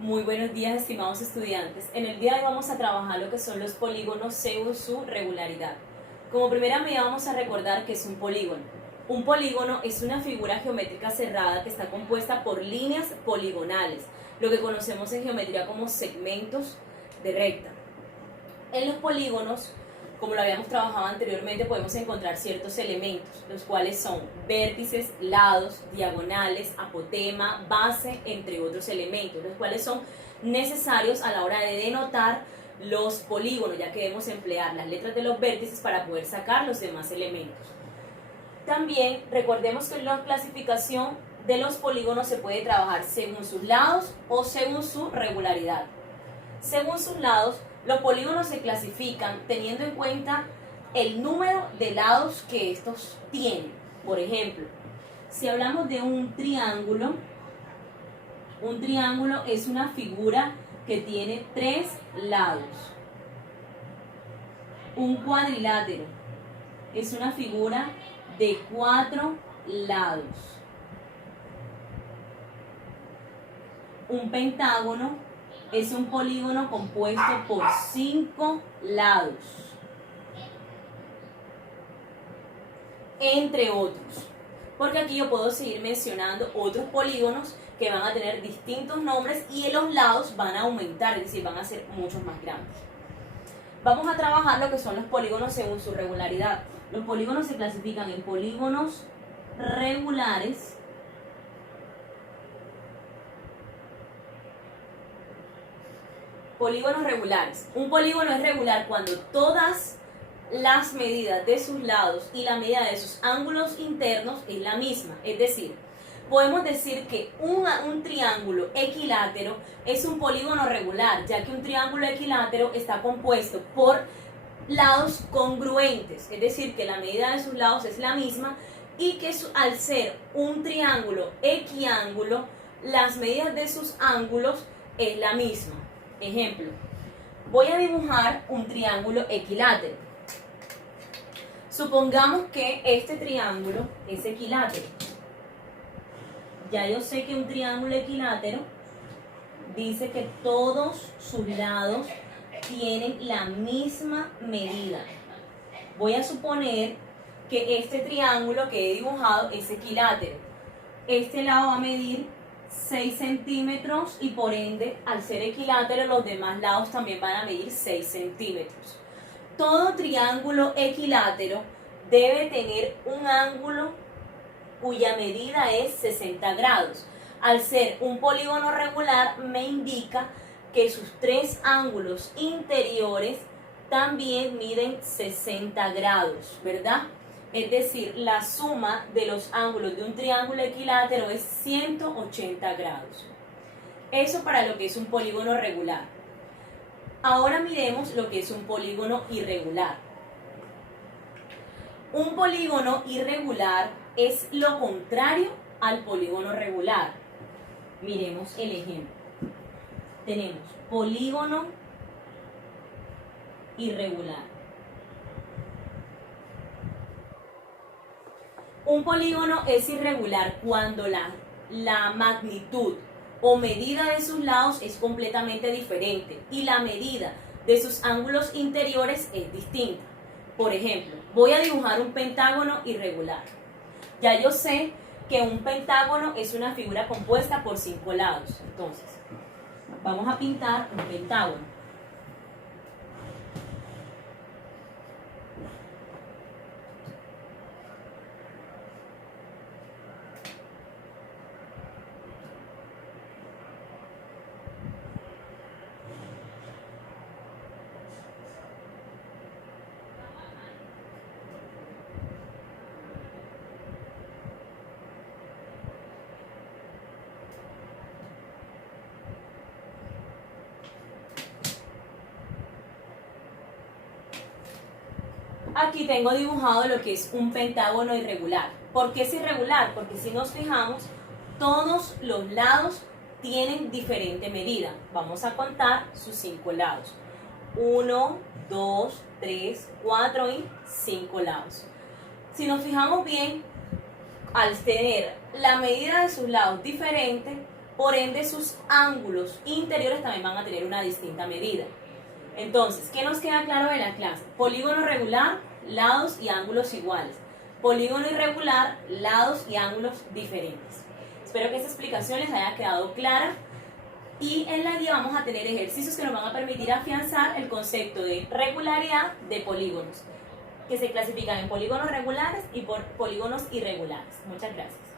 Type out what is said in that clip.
Muy buenos días, estimados estudiantes. En el día de hoy vamos a trabajar lo que son los polígonos según su regularidad. Como primera medida vamos a recordar que es un polígono. Un polígono es una figura geométrica cerrada que está compuesta por líneas poligonales, lo que conocemos en geometría como segmentos de recta. En los polígonos, como lo habíamos trabajado anteriormente, podemos encontrar ciertos elementos, los cuales son vértices, lados, diagonales, apotema, base, entre otros elementos, los cuales son necesarios a la hora de denotar los polígonos, ya que debemos emplear las letras de los vértices para poder sacar los demás elementos. También recordemos que la clasificación de los polígonos se puede trabajar según sus lados o según su regularidad. Según sus lados, los polígonos se clasifican teniendo en cuenta el número de lados que estos tienen. Por ejemplo, si hablamos de un triángulo es una figura que tiene 3 lados. Un cuadrilátero es una figura de 4 lados. Un pentágono es un polígono compuesto por 5 lados, entre otros, porque aquí yo puedo seguir mencionando otros polígonos que van a tener distintos nombres y los lados van a aumentar, es decir, van a ser muchos más grandes. Vamos a trabajar lo que son los polígonos según su regularidad. Los polígonos se clasifican en polígonos regulares, polígonos regulares. Un polígono es regular cuando todas las medidas de sus lados y la medida de sus ángulos internos es la misma. Es decir, podemos decir que un triángulo equilátero es un polígono regular, ya que un triángulo equilátero está compuesto por lados congruentes, es decir, que la medida de sus lados es la misma y que al ser un triángulo equiángulo, las medidas de sus ángulos es la misma. Ejemplo, voy a dibujar un triángulo equilátero. Supongamos que este triángulo es equilátero. Ya yo sé que un triángulo equilátero dice que todos sus lados tienen la misma medida. Voy a suponer que este triángulo que he dibujado es equilátero. Este lado va a medir 6 centímetros y por ende, al ser equilátero, los demás lados también van a medir 6 centímetros. Todo triángulo equilátero debe tener un ángulo cuya medida es 60 grados. Al ser un polígono regular, me indica que sus 3 ángulos interiores también miden 60 grados, ¿verdad? Es decir, la suma de los ángulos de un triángulo equilátero es 180 grados. Eso para lo que es un polígono regular. Ahora miremos lo que es un polígono irregular. Un polígono irregular es lo contrario al polígono regular. Miremos el ejemplo. Tenemos polígono irregular. Un polígono es irregular cuando la magnitud o medida de sus lados es completamente diferente y la medida de sus ángulos interiores es distinta. Por ejemplo, voy a dibujar un pentágono irregular. Ya yo sé que un pentágono es una figura compuesta por 5 lados. Entonces, vamos a pintar un pentágono. Aquí tengo dibujado lo que es un pentágono irregular. ¿Por qué es irregular? Porque si nos fijamos, todos los lados tienen diferente medida. Vamos a contar sus 5 lados. 1, 2, 3, 4 y 5 lados. Si nos fijamos bien, al tener la medida de sus lados diferente, Por ende, sus ángulos interiores también van a tener una distinta medida. Entonces, ¿qué nos queda claro de la clase? Polígono regular, lados y ángulos iguales. Polígono irregular, lados y ángulos diferentes. Espero que esta explicación les haya quedado clara. Y en la guía vamos a tener ejercicios que nos van a permitir afianzar el concepto de regularidad de polígonos, que se clasifican en polígonos regulares y por polígonos irregulares. Muchas gracias.